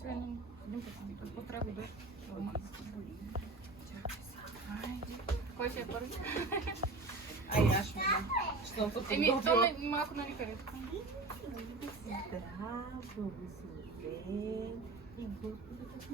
ще един път си какво трябва да кой ще е първи? Ай, аз ще съм тук. Еми, то малко нали харесва. Здраво, благословен и Господ да си.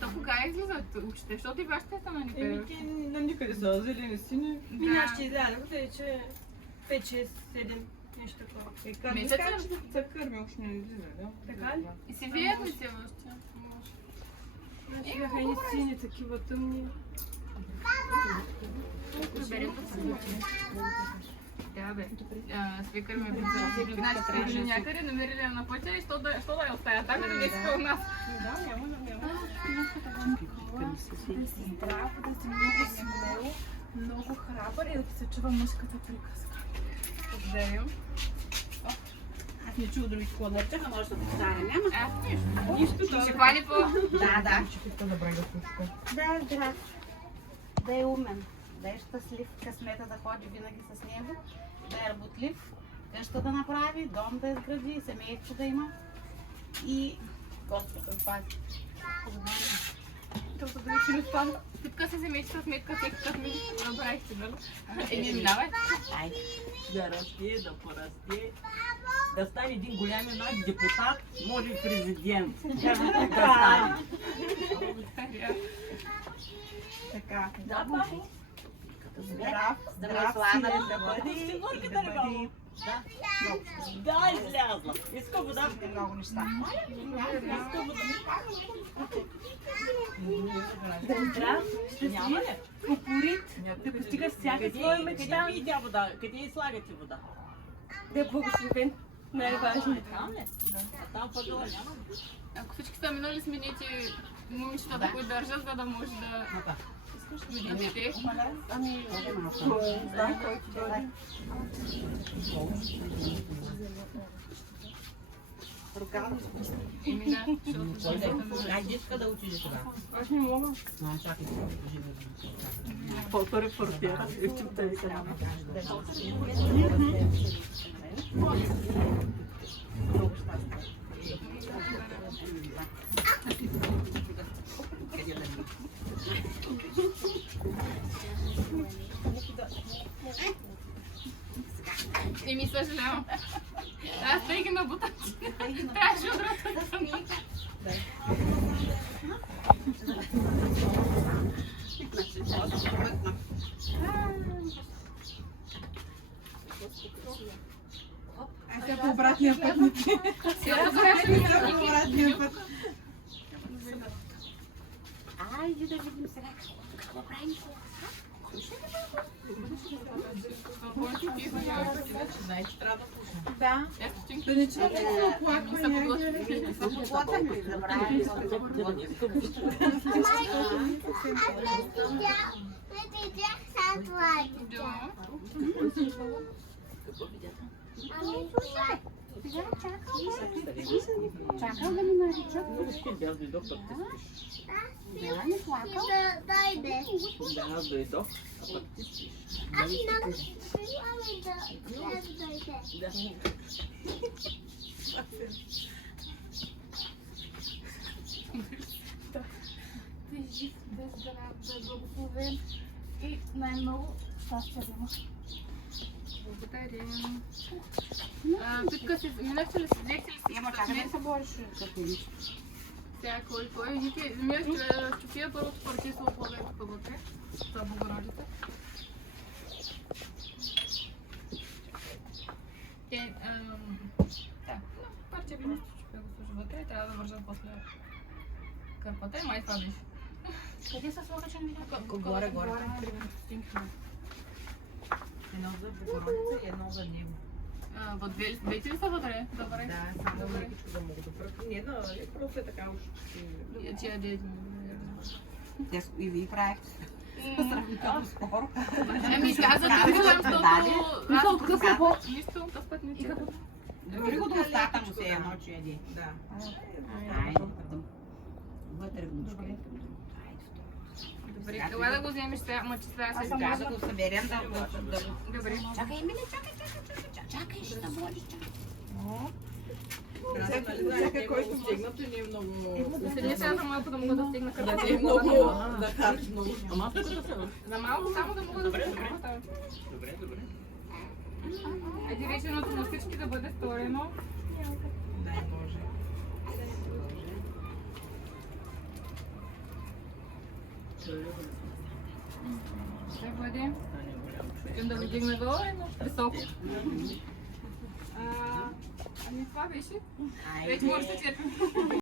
То кога излизат учите? Защото и вашите са на никъде. На никъде са зелени сини. И нашите излязаха, тъй че 5, 6, 7, нещо такова. Месеца? За кърми още не излиза, да? Така ли? И си вият ли си още? Значи бяха едни сини, такива тъмни. Приберем да се да, бе. Свикър ме би за значи трябваше някъде, намерили на пътя и що да я оставя там и да не иска от нас. Да, няма. Да си здрав, да си много смел, много храбър и да ти се чува мъжката приказка. Благодарим. Аз не чух други какво наричаха, може да повтаря. Няма. Нищо, ще хвали по... Да. Да, здрав. Да е умен, да е щастлив, късмета да ходи винаги с него, да е работлив, къща да направи, дом да изгради, семейство да има и Господ да пази. Като да ви че не спада. Питка се семейства сметка, тъй като ми направихте, нали? Не минавай. Да расте, да порасте, да стане един голям наш депутат, може и президент. Да стане. Така, Да, бабу. здрав, Здравословен силен да бъде и Сигурката ли бабу? Да, излязла. Иска вода. много неща. Иска вода. Да е здрав, Няма ли? упорит, да постига всяка своя Къде мечта, видя вода? Къде и слагате вода? да е благословен, най-важно. Там ли? А там въгъла няма. Ако всички са минали, смените момичетата, които държат, за да може да видите. Ами, Знам който дойде. Еми да, защото Айде иска да отиде това. Аз не мога. Чакай. Фоторепортера. Искам да ви кажа. Еми съжалявам. Аз тъй ги набутам. Трябваше от ръката. Аз сега по обратния път не ти. Сега По обратния път. айде да видим сега какво правим. Значи трябва да пусна. Да. Да не чуя, че се оплаква някъде. Свободен, забравяме. Чакал да ми наричат. Аз дойдох, пък ти спиш. Да, не плакал. Да, аз дойдох, а пък ти спиш. Да е жив, да е здрав, да е благословен и най-много щастие да има. Благодарим. Питка си, минахте ли си, взехте ли си? Ама как да се бориш с нищо? Сега кой? Идите, вземете София първото партийство оплавето вътре. За Богородица. Партия би нещо чупя го служа вътре и трябва да вържа после кърпата и май това беше. Къде са слуха, че не видя? Горе. Едно за Богородица и едно за него. Двете ли са вътре? Добре. Да, само лекичко да мога да пръкна. Не, да, просто е така уж. Тия дети. И вие правихте. Сравнително скоро. Ами каза, да гледам, защото... Нищо, да път не чакам. Дори го до устата му се едно, че яде. Да. Айде, вътре гнушка. Добре, ела да го вземеш сега, ама че сега се Трябва да го съберем, да го... Добре. Чакай, Емили, чакай, ще наводиш, чакай. Чакай, който стигнато не е много... Седи сега за малко да мога да стигна Да къде. не е много нахарчено. Ама тук да се... За малко само да мога да стигна. Добре. Еди реченото на всички да бъде сторено. Дай Боже. Ще бъде. Искам да го дигна долу, но високо. Ами това беше. Вече може да черпим.